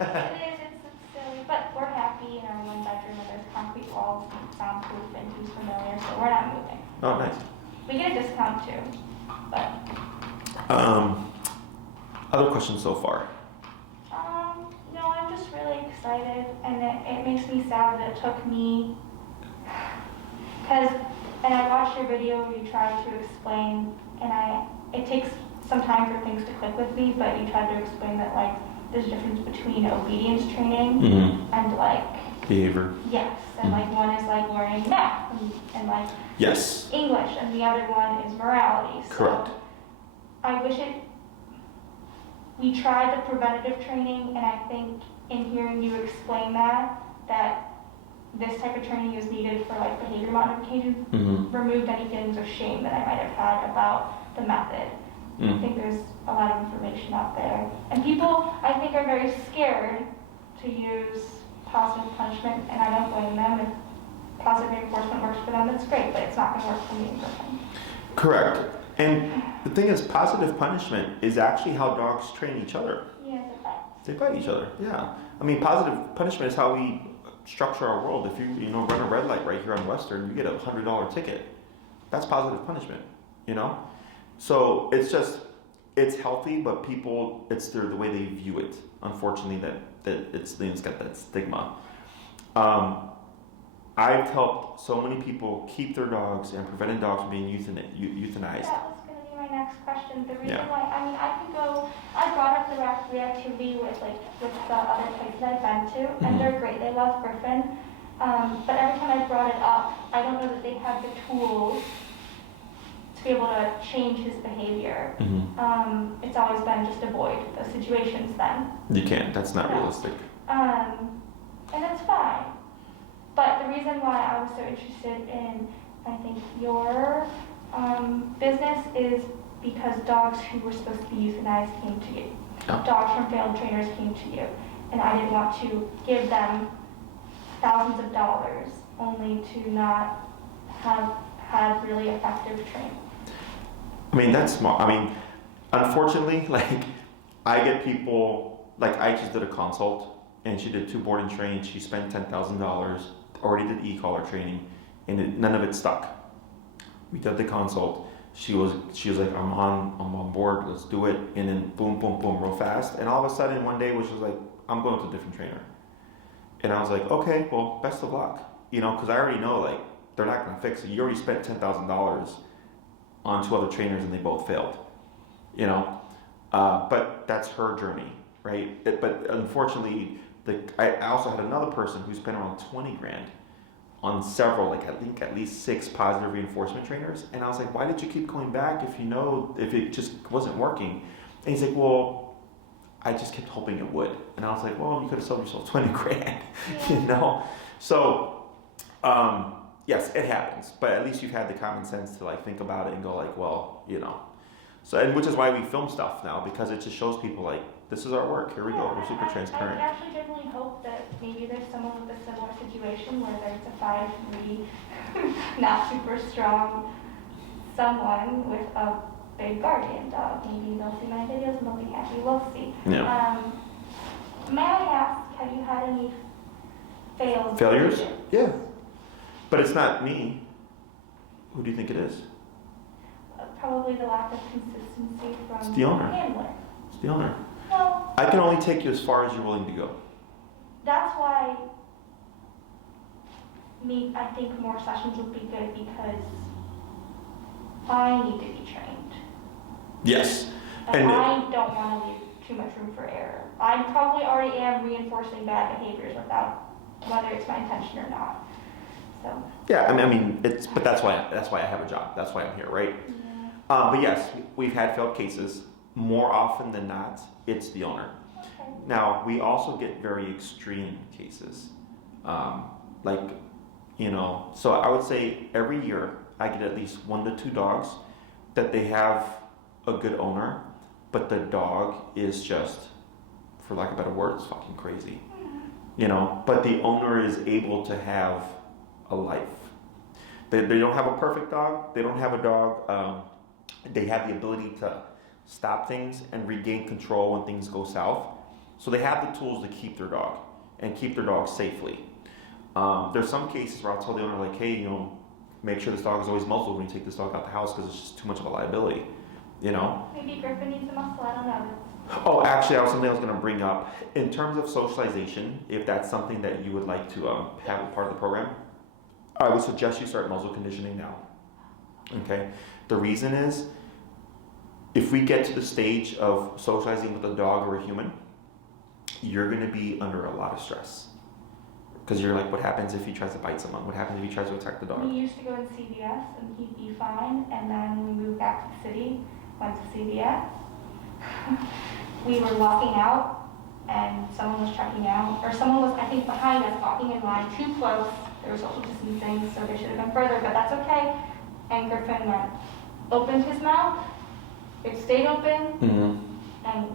It is. It's silly, but we're happy in our one bedroom where there's concrete walls, soundproof, and who's familiar, so we're not moving. Oh, nice. We get a discount too, but. Other questions so far? No, I'm just really excited, and it makes me sad that it took me, and I watched your video where you tried to explain, and it takes some time for things to click with me, but you tried to explain that like there's a difference between obedience training and like behavior. Yes, and like one is like learning math and like yes, English, and the other one is morality. So correct. I wish we tried the preventative training, and I think in hearing you explain that this type of training is needed for like behavior modification, removed any feelings of shame that I might have had about the method. I think there's a lot of information out there. And people, I think, are very scared to use positive punishment, and I don't blame them. If positive reinforcement works for them, that's great, but it's not going to work for me and Griffin. Correct. And the thing is, positive punishment is actually how dogs train each other. Yeah, they bite each other, yeah. I mean, positive punishment is how we structure our world. If you run a red light right here on Western, you get a $100 ticket. That's positive punishment, So it's healthy, but people, it's the way they view it. Unfortunately, that it's got that stigma. I've helped so many people keep their dogs and prevented dogs from being euthanized. That was going to be my next question. The reason why, I brought up the reactivity with the other places I've been to, and they're great. They love Griffin. But every time I brought it up, I don't know that they have the tools to be able to change his behavior. It's always been just avoid those situations then. You can't. That's not realistic. And that's fine. But the reason why I was so interested in, I think, your business is because dogs who were supposed to be euthanized came to you. Oh. Dogs from failed trainers came to you. And I didn't want to give them thousands of dollars only to not have had really effective training. I mean, that's smart. I mean, unfortunately, I get people, I just did a consult, and she did 2 board and train. She spent $10,000, already did e-collar training, and none of it stuck. We did the consult. She was like, I'm on board, let's do it. And then boom, boom, boom, real fast. And all of a sudden, one day, she was like, I'm going to a different trainer. And I was like, okay, well, best of luck. Because I already know, they're not going to fix it. You already spent $10,000 on 2 other trainers and they both failed, but that's her journey, right? But unfortunately, I also had another person who spent around $20,000 on several, I think at least 6 positive reinforcement trainers. And I was like, why did you keep going back if it just wasn't working? And he's like, well, I just kept hoping it would. And I was like, well, you could have sold yourself $20,000, So Yes, it happens, but at least you've had the common sense to like think about it and go like, well, So, and which is why we film stuff now, because it just shows people like, this is our work. Here we go. We're super transparent. I actually genuinely hope that maybe there's someone with a similar situation where there's a 5'3", not super strong someone with a big guardian dog. Maybe they'll see my videos and they'll be happy. We'll see. Yeah. May I ask, have you had any failures? Yeah. But it's not me. Who do you think it is? Probably the lack of consistency from It's the owner. handler. It's the owner. Well, I can only take you as far as you're willing to go. that's why I think more sessions would be good because I need to be trained. Yes. And I don't want to leave too much room for error. I probably already am reinforcing bad behaviors without whether it's my intention or not. So. Yeah, I mean, but that's why I have a job. That's why I'm here, right? Yeah. But yes, we've had failed cases. More often than not, it's the owner. Okay. Now, we also get very extreme cases. So I would say every year I get at least 1 to 2 dogs that they have a good owner, but the dog is just, for lack of better words, fucking crazy. But the owner is able to have a life. They don't have a perfect dog. They don't have a dog. They have the ability to stop things and regain control when things go south. So they have the tools to keep their dog and keep their dog safely. There's some cases where I'll tell the owner like, hey, make sure this dog is always muzzled when you take this dog out the house because it's just too much of a liability. Maybe Griffin needs a muscle. I don't know. Oh, actually, that was something I was going to bring up. In terms of socialization, if that's something that you would like to have a part of the program, I would suggest you start muzzle conditioning now. Okay? The reason is, if we get to the stage of socializing with a dog or a human, you're going to be under a lot of stress. Because you're like, what happens if he tries to bite someone? What happens if he tries to attack the dog? We used to go in CVS and he'd be fine, and then we moved back to the city, went to CVS. We were walking out and someone was checking out, or someone was, I think, behind us walking in line too close. There was social distancing, so they should have been further, but that's okay. And Griffin opened his mouth, it stayed open, and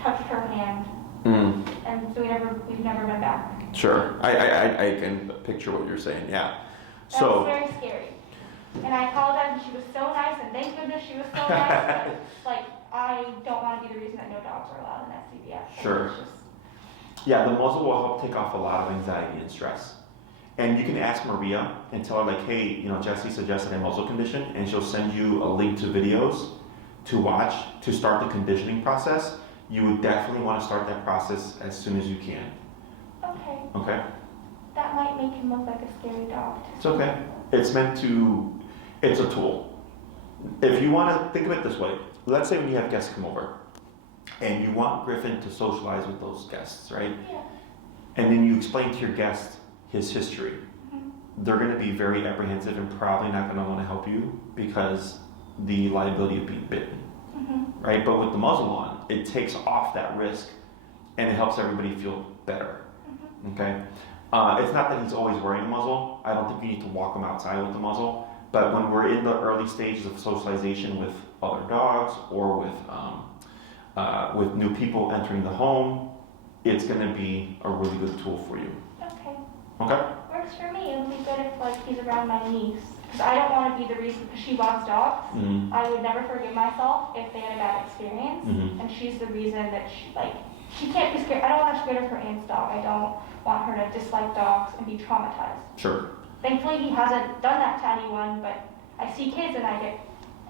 touched her hand. And so we've never been back. Sure, I can picture what you're saying. Yeah. That was very scary. And I apologize, and she was so nice, and thank goodness she was so nice. But, I don't want to be the reason that no dogs are allowed in that CVS. Sure. Yeah, the muzzle will help take off a lot of anxiety and stress. And you can ask Maria and tell her like, hey, Jesse suggested a muzzle condition, and she'll send you a link to videos to watch to start the conditioning process. You would definitely want to start that process as soon as you can. Okay. Okay? That might make him look like a scary dog. It's okay. It's a tool. If you want to think of it this way, let's say when you have guests come over and you want Griffin to socialize with those guests, right? Yeah. And then you explain to your guest his history. They're going to be very apprehensive and probably not going to want to help you because the liability of being bitten, right? But with the muzzle on, it takes off that risk and it helps everybody feel better, okay? It's not that he's always wearing a muzzle. I don't think you need to walk him outside with the muzzle. But when we're in the early stages of socialization with other dogs or with new people entering the home, it's going to be a really good tool for you. Okay. Okay? Works for me. It would be good if he's around my niece. Because I don't want to be the reason, because she wants dogs. I would never forgive myself if they had a bad experience. And she's the reason that she can't be scared. I don't want her scared of her aunt's dog. I don't want her to dislike dogs and be traumatized. Sure. Thankfully, he hasn't done that to anyone, but I see kids and I get,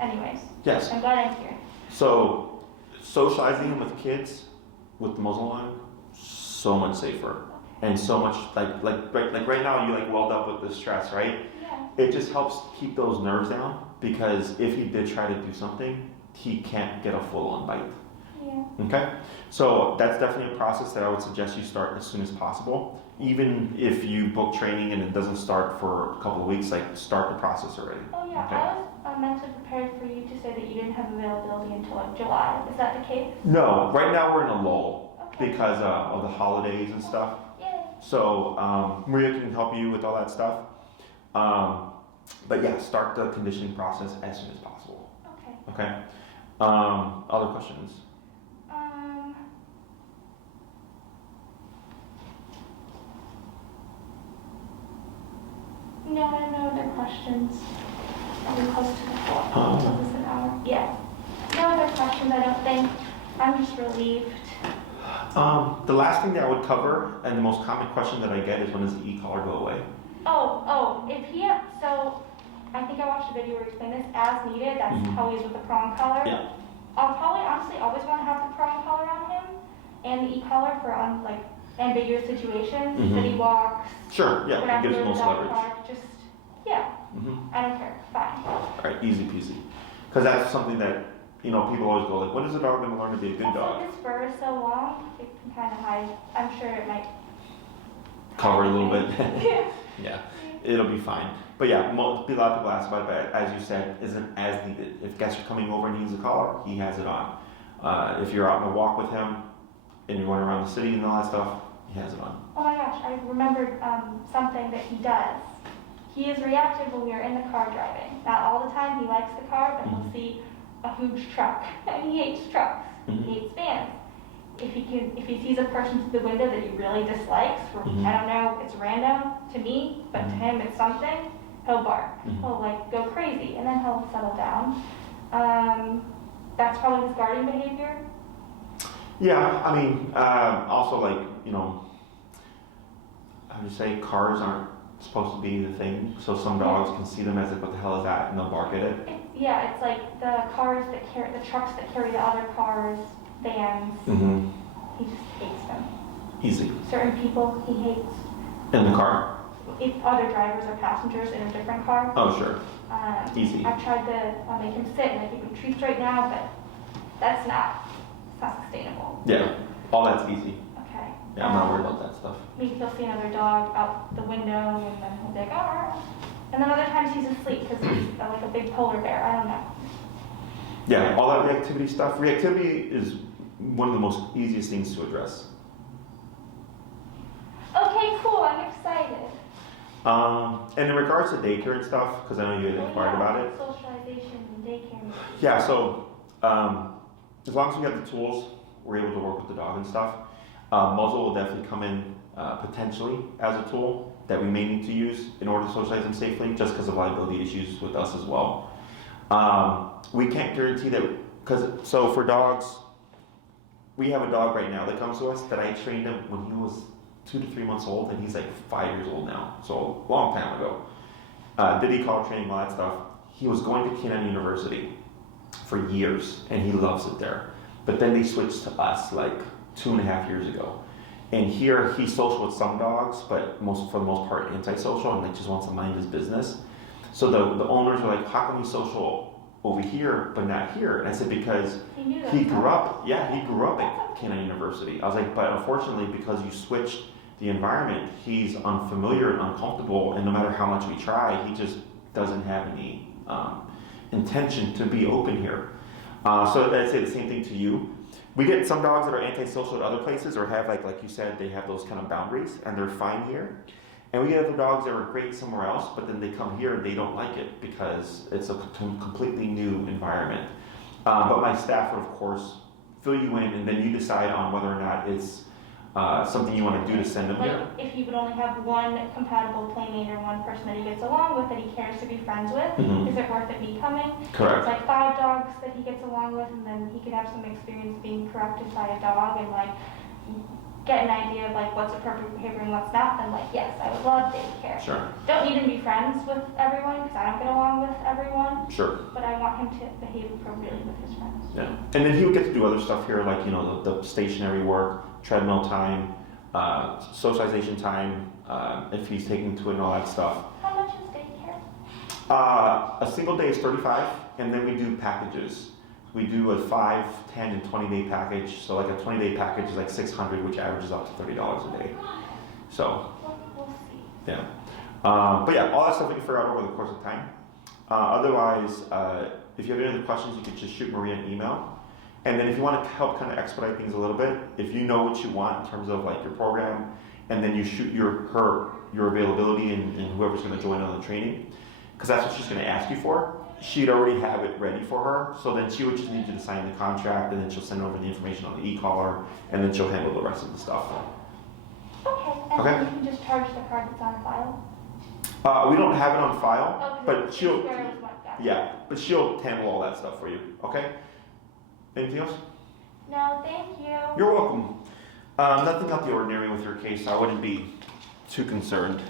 anyways. Yes. I'm glad I'm here. So, socializing with kids with the muzzle on, so much safer. And so much, like right now, you welled up with the stress, right? Yeah. It just helps keep those nerves down because if he did try to do something, he can't get a full-on bite. Yeah. Okay? So that's definitely a process that I would suggest you start as soon as possible. Even if you book training and it doesn't start for a couple of weeks, start the process already. Oh yeah, Okay? I was mentally prepared for you to say that you didn't have availability until July. Is that the case? No, right now we're in a lull Okay. because of the holidays and stuff. Yay. So Maria can help you with all that stuff. But yeah, start the conditioning process as soon as possible. Okay. Okay. Other questions? No, no other questions. Are we close to the clock? Is this an hour? Yeah. No other questions, I don't think. I'm just relieved. The last thing that I would cover, and the most common question that I get is, when does the e-collar go away? So I think I watched a video where he explained this as needed. That's how he is with the prong collar. Yeah. I'll probably honestly always want to have the prong collar on him and the e-collar for like ambiguous situations. City walks. Sure, yeah, Whenever it gives we're the in most the dog leverage. park, just, yeah. I don't care. Fine. All right, easy peasy. Because that's something that, people always go like, when is a dog going to learn to be a good Also, dog? his fur is so long, it can kind of hide. I'm sure it might Cover a little bit. Yeah. Yeah, it'll be fine. But yeah, a lot of people ask about it, but as you said, isn't as needed. If guests are coming over and he needs a collar, he has it on. If you're out on a walk with him and you're going around the city and all that stuff, he has it on. Oh my gosh, I remembered something that he does. He is reactive when we are in the car driving. Not all the time, he likes the car, but he'll see a huge truck, and he hates trucks. He hates vans. If he sees a person through the window that he really dislikes, or I don't know, it's random to me, but to him it's something, he'll bark. He'll like go crazy, and then he'll settle down. That's probably his guarding behavior. Yeah, I mean, also like, I would say cars aren't supposed to be the thing, so some dogs can see them as like, what the hell is that, and they'll bark at it. It's like the cars that carry, the trucks that carry the other cars, vans. He just hates them. Easy. Certain people he hates. In the car? If other drivers or passengers in a different car. Oh, sure. Easy. I've tried to make him sit and I give him treats right now, but it's not sustainable. Yeah, all that's easy. Okay. Yeah, I'm not worried about that stuff. Maybe he'll see another dog out the window and then he'll be like, oh. And then other times he's asleep because he's like a big polar bear. I don't know. Yeah, all that reactivity stuff. Reactivity is one of the most easiest things to address. Okay, cool. I'm excited. And in regards to daycare and stuff, because I know you had inquired about it. Socialization and daycare. Yeah, so as long as we have the tools, we're able to work with the dog and stuff. Muzzle will definitely come in potentially as a tool that we may need to use in order to socialize them safely, just because of liability issues with us as well. We can't guarantee that, so for dogs, we have a dog right now that comes to us that I trained him when he was 2 to 3 months old, and he's like 5 years old now, so a long time ago. Did e-collar training, all that stuff. He was going to Canine University for years, and he loves it there. But then they switched to us like 2.5 years ago. And here he's social with some dogs, but for the most part antisocial, and like just wants to mind his business. So the owners were like, how come he's social over here but not here? And I said, because he grew up at Canine University. I was like, but unfortunately, because you switched the environment, he's unfamiliar and uncomfortable, and no matter how much we try, he just doesn't have any intention to be open here. So I'd say the same thing to you. We get some dogs that are antisocial at other places, or have like you said, they have those kind of boundaries and they're fine here. And we get other dogs that are great somewhere else, but then they come here and they don't like it because it's a completely new environment. But my staff would, of course, fill you in, and then you decide on whether or not it's something you want to do to send them like here. If he would only have one compatible playmate or one person that he gets along with that he cares to be friends with, is it worth it me coming? Correct. It's like 5 dogs that he gets along with, and then he could have some experience being corrected by a dog and like get an idea of like what's appropriate behavior and what's not. Then like, yes, I would love daycare. Sure. Don't need him to be friends with everyone because I don't get along with everyone. Sure. But I want him to behave appropriately with his friends. Yeah. And then he would get to do other stuff here, like the stationary work, treadmill time, socialization time, if he's taken to it and all that stuff. How much is daycare? A single day is $35, and then we do packages. We do a 5, 10, and 20-day package. So like a 20-day package is like $600, which averages out to $30 a day. So, we'll see. yeah. But yeah, all that stuff we can figure out over the course of time. Otherwise, if you have any other questions, you can just shoot Maria an email. And then if you want to help kind of expedite things a little bit, if you know what you want in terms of like your program and then you shoot your availability and whoever's going to join on the training, because that's what she's going to ask you for. She'd already have it ready for her, so then she would just need you to sign the contract, and then she'll send over the information on the e-collar, and then she'll handle the rest of the stuff. Okay, and Okay. then you can just charge the card that's on file? We don't have it on file, Okay, but she'll, there was one guy. yeah, but she'll handle all that stuff for you. Okay. Anything else? No, thank you. You're welcome. Nothing out the ordinary with your case. I wouldn't be too concerned.